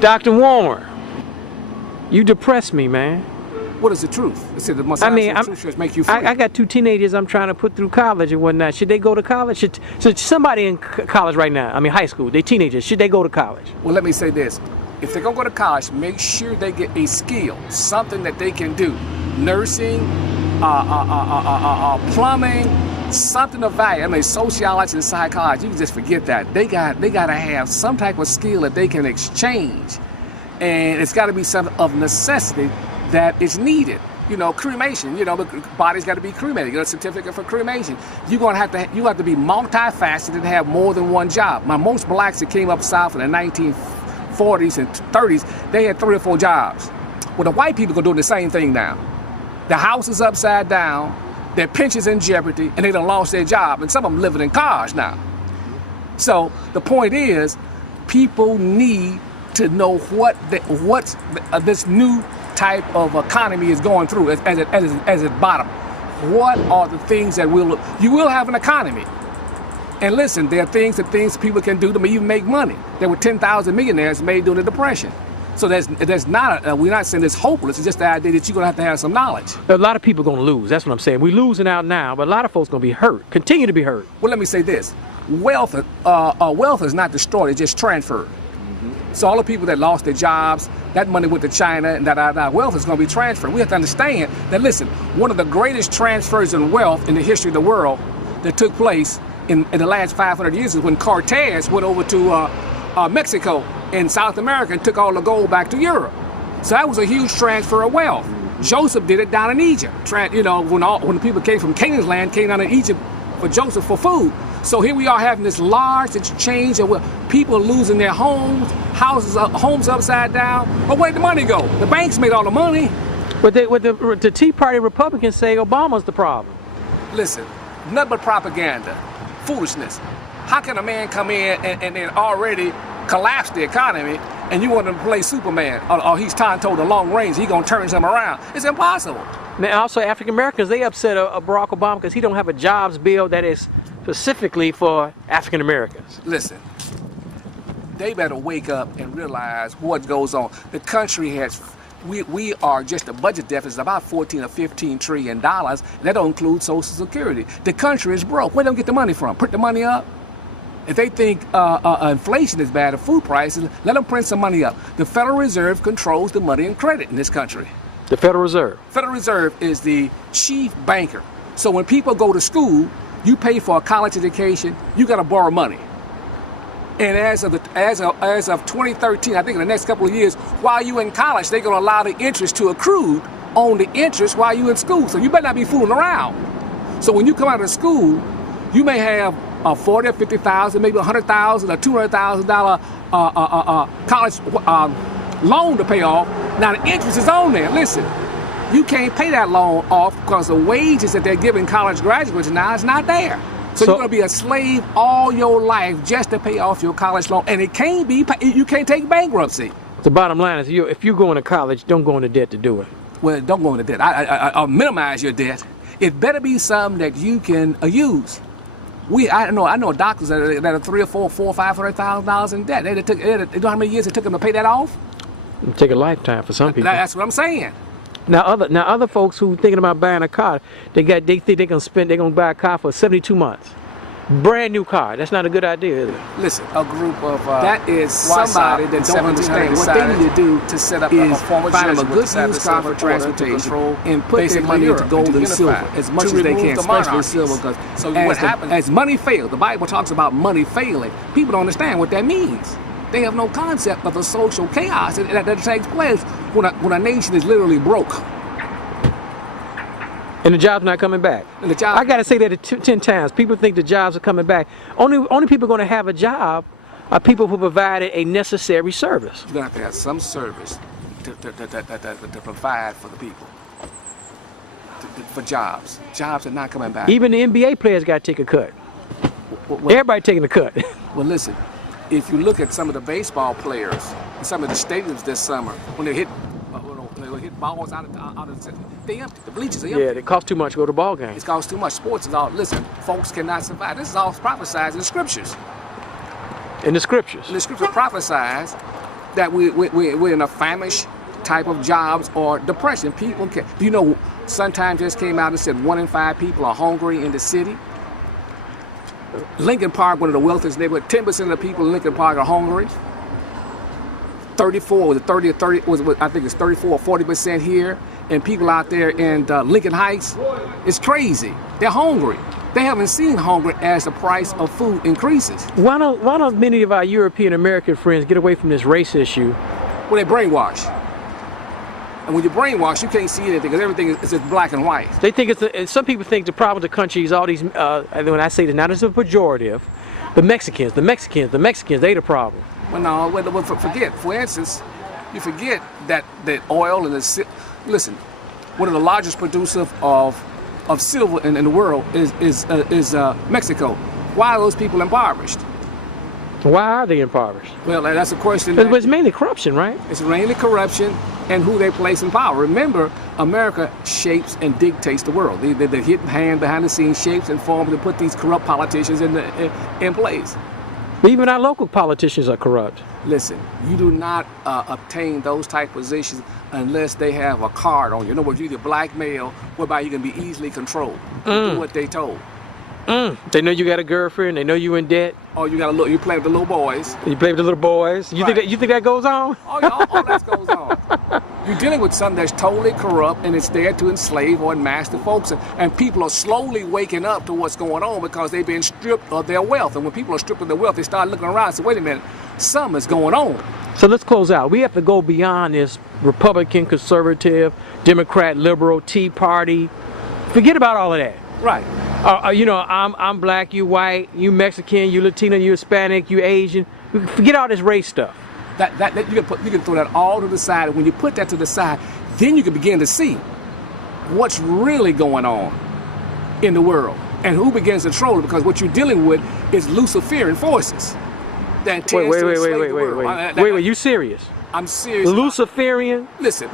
Dr. Warren, you depress me, man. What is the truth? I mean, truth make you free. I got 2 teenagers I'm trying to put through college and whatnot. Should they go to college? Should somebody in college right now, I mean high school, they teenagers, should they go to college? Well, let me say this. If they're going to go to college, make sure they get a skill, something that they can do. Nursing, plumbing, something of value. I mean, sociology and psychology, you can just forget that. They got to have some type of skill that they can exchange. And it's got to be something of necessity that is needed. You know, cremation, you know, the body's got to be cremated. You get a certificate for cremation. You have to be multifaceted and have more than one job. Most blacks that came up south in the 1940s and 30s, they had 3 or 4 jobs. Well, the white people are doing the same thing now. The house is upside down, their pension's in jeopardy, and they done lost their job, and some of them living in cars now. So the point is, people need to know what this new type of economy is going through as its bottom. What are the things that you will have an economy? And listen, there are things people can do to even make money. There were 10,000 millionaires made during the Depression. So there's not we're not saying it's hopeless. It's just the idea that you're gonna have to have some knowledge. A lot of people are gonna lose. That's what I'm saying. We're losing out now, but a lot of folks gonna be hurt. Continue to be hurt. Well, let me say this: wealth is not destroyed; it's just transferred. So all the people that lost their jobs, that money went to China, and that wealth is going to be transferred. We have to understand that, listen, one of the greatest transfers in wealth in the history of the world that took place in the last 500 years is when Cortez went over to Mexico in South America and took all the gold back to Europe. So that was a huge transfer of wealth. Joseph did it down in Egypt. You know, when the people came from Canaan's land, came down to Egypt for Joseph for food. So here we are having this large exchange of people losing their homes, homes upside down. But where'd the money go? The banks made all the money. But the Tea Party Republicans say Obama's the problem. Listen, nothing but propaganda, foolishness. How can a man come in and then already collapse the economy, and you want him to play Superman, or he's trying to the long range, he's gonna turn him around? It's impossible. Now, also African Americans, they upset Barack Obama because he don't have a jobs bill that is specifically for African Americans. Listen, they better wake up and realize what goes on. The country we are just a budget deficit about 14 or 15 trillion dollars. That don't include Social Security. The country is broke. Where do they get the money from? Print the money up. If they think inflation is bad or food prices, let them print some money up. The Federal Reserve controls the money and credit in this country. The Federal Reserve? Federal Reserve is the chief banker. So when people go to school, you pay for a college education, you got to borrow money. And as of 2013, I think in the next couple of years, while you in college, they're going to allow the interest to accrue on the interest while you in school. So you better not be fooling around. So when you come out of school, you may have a 40 or 50,000, maybe $100,000 or $200,000 college loan to pay off. Now the interest is on there. Listen, you can't pay that loan off because the wages that they're giving college graduates now is not there. So you're going to be a slave all your life just to pay off your college loan, and it can't be. You can't take bankruptcy. The bottom line is, if you're going to college, don't go into debt to do it. Well, don't go into debt. I minimize your debt. It better be something that you can use. I know doctors that are $300,000 or $400,000 or $500,000 in debt. They know how many years it took them to pay that off? It'll take a lifetime for some people. That's what I'm saying. Now other folks who thinking about buying a car, they think they're gonna buy a car for 72 months. Brand new car. That's not a good idea, is it? Listen, a group of that is somebody that don't understand what they need to do to set up a form of find a good used car for transportation and put their money into gold and silver as much as they can, especially silver. Because what happens as money fails, the Bible talks about money failing. People don't understand what that means. They have no concept of the social chaos that takes place when a nation is literally broke. And the job's not coming back. I got to say that 10 times. People think the jobs are coming back. Only people going to have a job are people who provided a necessary service. You're going to have to have some service to provide for the people. For jobs. Jobs are not coming back. Even the NBA players got to take a cut. Everybody taking a cut. Well, listen. If you look at some of the baseball players in some of the stadiums this summer, when they hit balls out of they empty. The bleachers are empty. Yeah, it costs too much to go to ball games. It costs too much. Sports is all. Listen, folks cannot survive. This is all prophesied in the scriptures. In the scriptures. In the scripture prophesies that we're in a famished type of jobs or depression. People can, do you know, Sun Times just came out and said 1 in 5 people are hungry in the city. Lincoln Park, one of the wealthiest neighborhoods, 10% of the people in Lincoln Park are hungry. 34, was it 30 or 30, I think it's 34 or 40% here. And people out there in Lincoln Heights, it's crazy. They're hungry. They haven't seen hunger as the price of food increases. Why don't many of our European American friends get away from this race issue? Well, they brainwash. And when you brainwash, you can't see anything because everything is just black and white. They think and some people think the problem with the country is all these, and when I say this, not as a pejorative, the Mexicans, they the problem. Well, no, forget. For instance, you forget that oil and listen, one of the largest producers of silver in the world is Mexico. Why are those people impoverished? Why are they impoverished? Well, that's a question. But it's mainly corruption, right? It's mainly corruption and who they place in power. Remember, America shapes and dictates the world. The hidden hand behind the scenes shapes and forms to put these corrupt politicians in place. But even our local politicians are corrupt. Listen, you do not obtain those type positions unless they have a card on you. In other words, you either blackmail, whereby you can be easily controlled. Do what they told. They know you got a girlfriend. They know you in debt. Oh, you play with the little boys. You play with the little boys. You think that goes on? Oh, yeah, all that goes on. You're dealing with something that's totally corrupt, and it's there to enslave or master folks. And people are slowly waking up to what's going on because they've been stripped of their wealth. And when people are stripped of their wealth, they start looking around and say, wait a minute, something is going on. So let's close out. We have to go beyond this Republican, conservative, Democrat, liberal, Tea Party. Forget about all of that. Right. You know, I'm black, you white, you Mexican, you Latino, you Hispanic, you Asian. Forget all this race stuff. That you can throw that all to the side. And when you put that to the side, then you can begin to see what's really going on in the world and who begins to control it. Because what you're dealing with is Luciferian forces. That Wait, you serious? I'm serious. Luciferian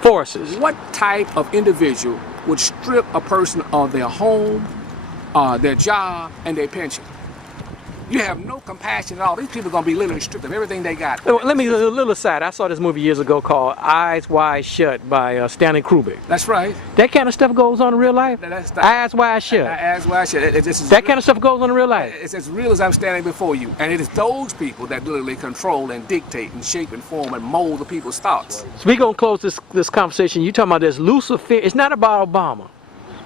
forces. What type of individual would strip a person of their home, their job, and their pension? You have no compassion at all. These people are going to be literally stripped of everything they got. Let me, a little aside. I saw this movie years ago called Eyes Wide Shut by Stanley Kubrick. That's right. That kind of stuff goes on in real life? Eyes Wide Shut. Eyes Wide Shut. That kind of stuff goes on in real life? It's as real as I'm standing before you. And it is those people that literally control and dictate and shape and form and mold the people's thoughts. So we're going to close this conversation. You're talking about this Lucifer. It's not about Obama.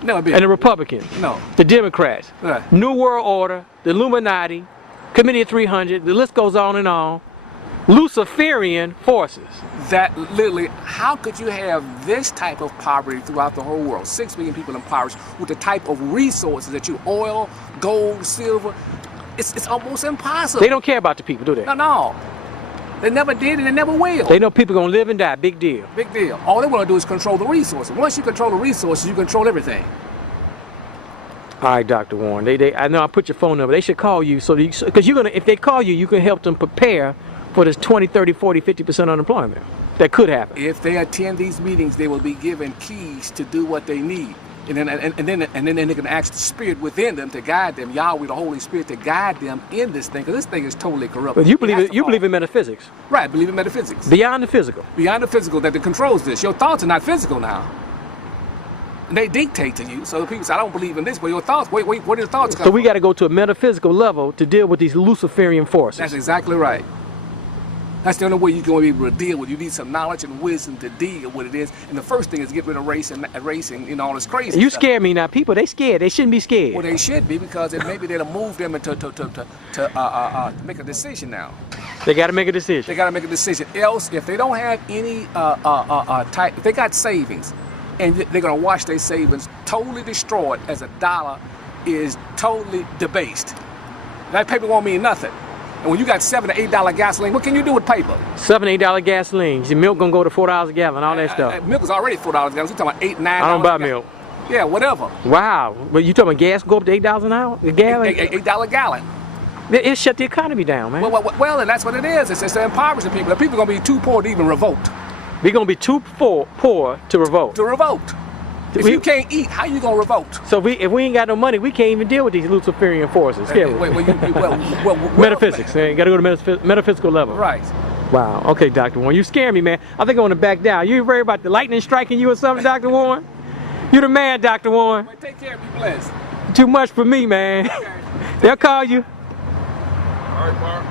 No, and the Republicans. No. The Democrats. Right. New World Order. The Illuminati. Committee of 300, the list goes on and on. Luciferian forces. That literally, how could you have this type of poverty throughout the whole world? 6 million people impoverished with the type of resources that you oil, gold, silver. It's almost impossible. They don't care about the people, do they? No. They never did and they never will. They know people gonna live and die. Big deal. Big deal. All they want to do is control the resources. Once you control the resources, you control everything. All right, Dr. Warren. I know I put your phone number. They should call you because if they call you, you can help them prepare for this 20, 30, 40, 50% unemployment that could happen. If they attend these meetings, they will be given keys to do what they need, and then they can ask the Spirit within them to guide them, Yahweh, the Holy Spirit, to guide them in this thing, because this thing is totally corrupt. But you believe in metaphysics, right? Believe in metaphysics. Beyond the physical. Beyond the physical, that controls this. Your thoughts are not physical now. They dictate to you. So the people say, I don't believe in this, but your thoughts, wait, where do your thoughts come from? So we got to go to a metaphysical level to deal with these Luciferian forces. That's exactly right. That's the only way you're going to be able to deal with it. You need some knowledge and wisdom to deal with it is. And the first thing is get rid of race and all this crazy You stuff. scare me now. People, they scared. They shouldn't be scared. Well, they should be, because maybe they'll move them to make a decision now. They got to make a decision. They got to make a decision. Else, if they don't have any if they got savings, and they're going to watch their savings totally destroyed as a dollar is totally debased. That paper won't mean nothing. And when you got $7 to $8 gasoline, what can you do with paper? $7 to $8 gasoline. Your milk going to go to $4 a gallon, all that stuff. Milk is already $4 a gallon. We're talking about $8, $9. I don't buy milk. Yeah, whatever. Wow. But you talking about gas go up to $8 an hour? A gallon? $8 a gallon. It shut the economy down, man. Well, and that's what it is. It's impoverishing people. The people are going to be too poor to even revolt. We're going to be too poor to revolt. If you can't eat, how you going to revolt? So if we ain't got no money, we can't even deal with these Luciferian forces. Metaphysics. You got to go to metaphysical level. Right. Wow. Okay, Dr. Warren, you scare me, man. I think I want to back down. You worried about the lightning striking you or something, Dr. Warren? You the man, Dr. Warren. Well, take care. Be blessed. Too much for me, man. Okay. They'll call you. All right, Mark.